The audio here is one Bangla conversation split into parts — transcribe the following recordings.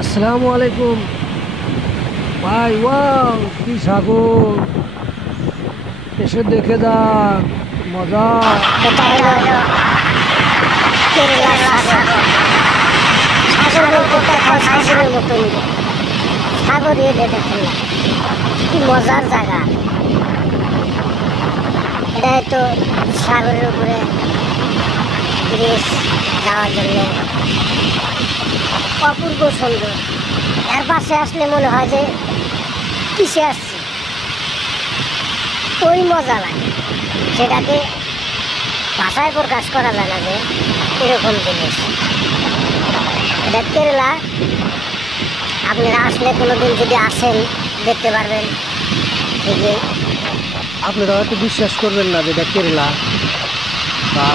আসসালামু আলাইকুম ভাই। ওয়াও, কি সাগর! এসে দেখে যান, মজা। এটা হলো কেরালার সাগর। সাগর বলতে দেখাও সাগরের মতন সাগর এলে দেখেন না কি মজার জায়গা। এটা হয়তো সাগরের উপরে ব্রিজ যাওয়ার জন্য অপূর্ব সুন্দর। এর পাশে আসলে মনে হয় যে কিসে আসছি, ওই মজা লাগে সেটাকে ভাষায় প্রকাশ করা যায় না যে এরকম জিনিস। এটা কেরালা, আপনারা আসলে কোনোদিন যদি আসেন দেখতে পারবেন ঠিকই। আপনারা হয়তো বিশ্বাস করবেন না যে এটা কেরালা, বা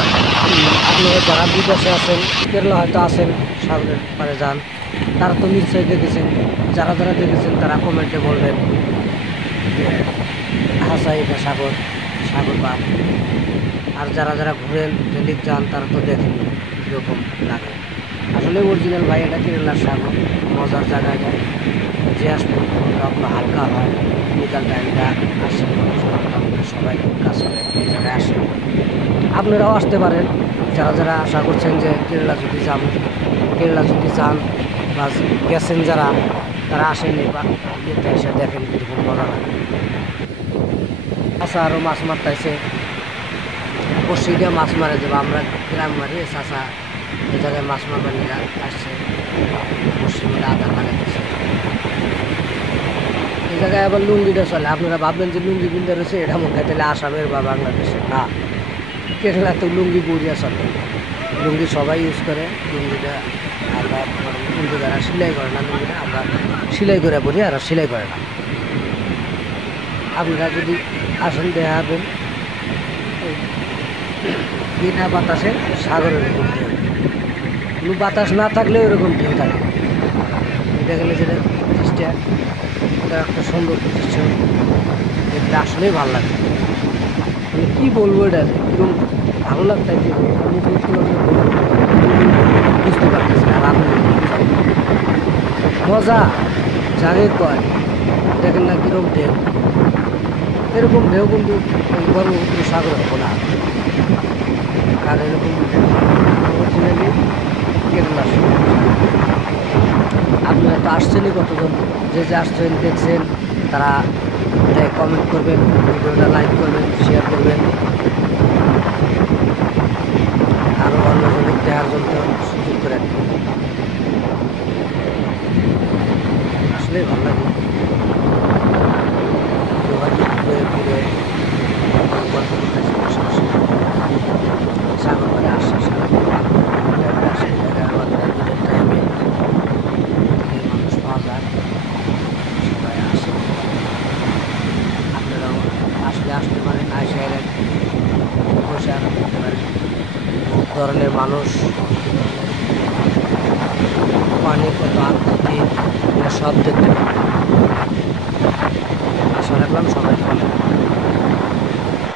আপনারা যারা বিদেশে আছেন, কেরালা হয়তো আছেন, সাগরের পারে যান, তারা তো নিশ্চয়ই দেখেছেন। যারা যারা দেখেছেন তারা কমেন্টে বলবেন যে হাসাই এটা সাগর, সাগর বা। আর যারা যারা ঘুরেন যেদিক যান তারা তো দেখেন কীরকম লাগে। আসলে অরিজিনাল ভাই, এটা কেরালার সাগর, মজার জায়গা যায়। যে আসলে আপনার হালকা হয়, বিকাল টাইমটা আসে, সবাই কাজ করে এই জায়গায় আসে। আপনারাও আসতে পারেন, যারা যারা আশা করছেন যে কেরালা যদি যান, কেরালা যদি যান বা গেছেন যারা, তারা আসেনি বা ইয়েতে এসে দেখেন কীরকম মজা লাগে। চাষা আরও মাছ মারতেছে, বসে দিয়ে মাছ মারে যাবো। আমরা গ্রাম মারি, চাষা এই জায়গায় মাছ মারবার নিয়ে আসছে, বসে মিলে আধার লাগাইতেছে। এই জায়গায় আবার লুঙ্গিটা চলে। আপনারা ভাববেন যে লুঙ্গি বিন্দা রয়েছে এটা মনে হয় তাহলে আসামের বা বাংলাদেশের, না, কেরালা তো লুঙ্গি বইয়া চলে। লুঙ্গি সবাই ইউজ করে লুঙ্গিটা। আমরা কিন্তু যারা সেলাই করে না লুঙ্গিটা, আমরা সেলাই করে পড়ি, আর সেলাই করে না। আপনারা যদি আসেন দেখাবেন বিনা বাতাসে সাগরের উপর ঢেউ। কোনো বাতাস না থাকলেও এরকম ঢেউ থাকে। এটা গেলে যেটা দৃষ্টিটা, এটা একটা সুন্দর দৃশ্য, দেখলে আসলেই ভালো লাগে। মানে কী বলবো, এটা এরকম ভালো লাগতেছে, বুঝতে পারতেছি না। আর আপনি মজা জাগে কয়, দেখেন না কীরকম ঢেউ। এরকম ঢেউ কিন্তু ব্রহ্মপুত্র সাগর হবো না। আর এরকম অরিজিনালি কেরালা। আপনি হয়তো আসছেনই কতজন, যে যে আসছেন দেখছেন, তারা কমেন্ট করবেন, ভিডিওটা লাইক করবেন, শেয়ার করবেন, আরও অন্যজনের দেখার জন্য সুযোগ করে দেবেন। আসলেই ভালো লাগে ঘুরে ঘুরে গল্প করতেছি, বসে বসে সাগর পাড়ে আসে, সাগর আসে। আমাদের দুটোর টাইমে মানুষ পাওয়া যায়, সবাই আসে। আপনারাও আসলে আসতে পারেন, আইসা বসে আরাম করতে পারেন। বহুত ধরনের মানুষ, পানি কত আকৃতি, সব দেখতে পাবেন। আশা রাখলাম সবাই ভালো